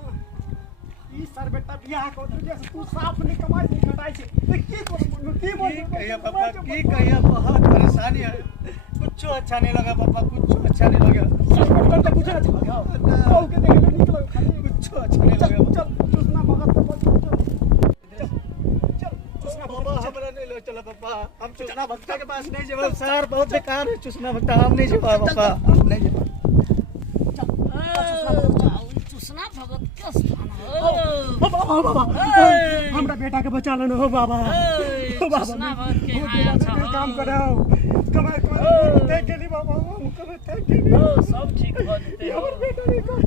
ई sir बेटा बियाह को तू साफ नहीं कमाई नहीं कटाई छे की बोल कहिया पापा की कहिया बहुत परेशानी है कुछ अच्छा नहीं लगा पापा कुछ अच्छा नहीं लगा तो कुछ अच्छा लगा ओ के देख ले निकलो खाली कुछ अच्छा नहीं लगा चल चुसना भगत तो चल चुसना बाबा हमरा नहीं ले चलो पापा हम चुसना भक्ता के पास नहीं जेब सर बहुत बेकार है चुसना भक्ता हम नहीं जेब पापा नहीं जेब चुसना भगत के स्थान बाबा हमरा बेटा के बचा लो हो बाबा चुसना भगत के आया था काम कराओ कमाई देख के नहीं बाबा हम कब देख के नहीं सब ठीक हो जते हमर बेटा ने काम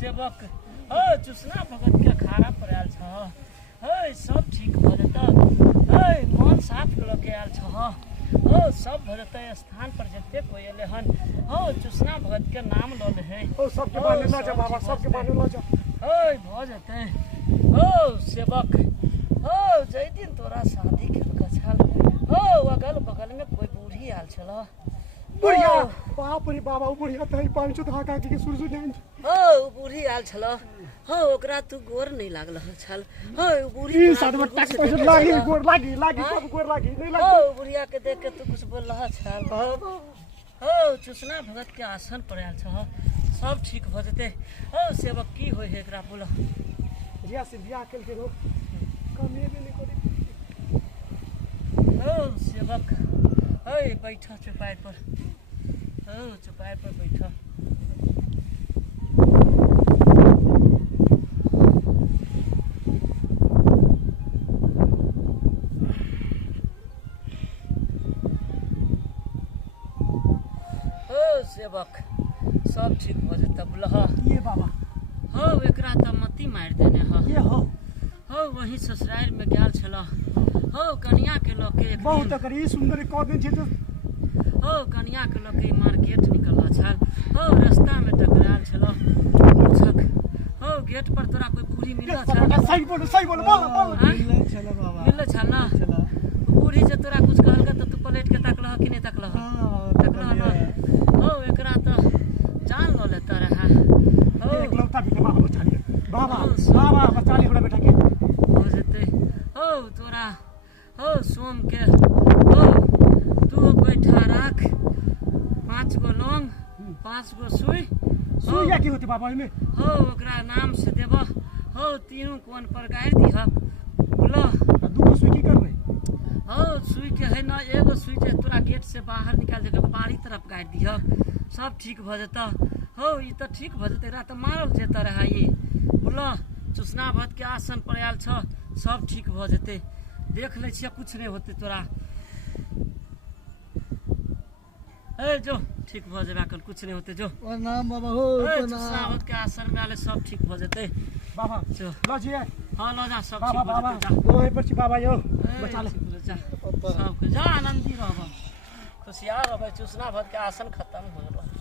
सेवक चुसना भगत के खारा पर आयल छ सब ठीक हो जता मन साफ लगे आयल छ सब भरते स्थान पर जते कोई एले हन चुसना भगत के नाम लो ले है सबके माने ला जा बाबा सबके माने ला जा भ जते सेवक जय दिन तोरा शादी के गछल अगल बगल में कोई बूढ़ी आल छल बुढ़िया बाप रे बाबा बुढ़िया तई पांचो धाका के सुरसु जान बूढ़ी आल छल ओकरा तू गोर नहीं लागल छल बूढ़ी साथ में टक पैसा लागी गोर लागी सब गोर लागी नहीं लागी बुढ़िया के देख के तू कुछ बोल रहा छल चुसना भगत के आसन पर आयल छ सब ठीक भ जते सेवक की होय है एकरा बोल रिया से बियाह केल के रो कमे भी नहीं करे सेवक बैठा चौपाई पर चौपाई पर बैठा सेवक सब ठीक हो जता बुलह ये बाबा एकरा त मती मार देने ये वही ससुराल में गेल छल कन्या के लके बहुत करी सुंदर क दिन छै तो कन्या के लके मार्केट निकल छल रास्ता में टकराल छल पूछक गेट पर तोरा कोई बूढ़ी मिलल छल सही बोल मिलल छल बाबा मिलल छल ना बूढ़ी जे तोरा कुछ कहल त तू पलट के तकलह कि नहीं तकलह तकलह ना एकरा त जान लो लेता रहा एकलौता भी बाबा बचा ले बाबा बचा ले हमरा बेटा के हो जते तोरा सोम के तू बैठा रख 5 गो लौंग 5 गो सुइया की होती बाबा में ओकरा नाम से देब तीनों कोन पर गाड़ दिहक बोलो दूगो सुई की करबे सुई के है ना एगो सुई जे तोरा गेट से बाहर निकाल देके बाहरी तरफ गाड़ दिहक सब ठीक भ जता ई त ठीक भ जते रा त मारल जेता रहा ये बोलो चुसना भगत के आसन पर आयल छ सब ठीक भ जते देख ले छिया कुछ नहीं होते तोरा जो ठीक भ जेबा कल कुछ नहीं होते जो प्रणाम बाबा हो चुसना भगत के आसन में आले सब ठीक भ जते बाबा जो ल जी हां ल जा सब बाबा ठीक भ बाबा जते ओए पर बाबा यो बचा ले जा सब जा आनंदी रहब खुशियार रहब चुसना भगत के आसन खत्म हो गए।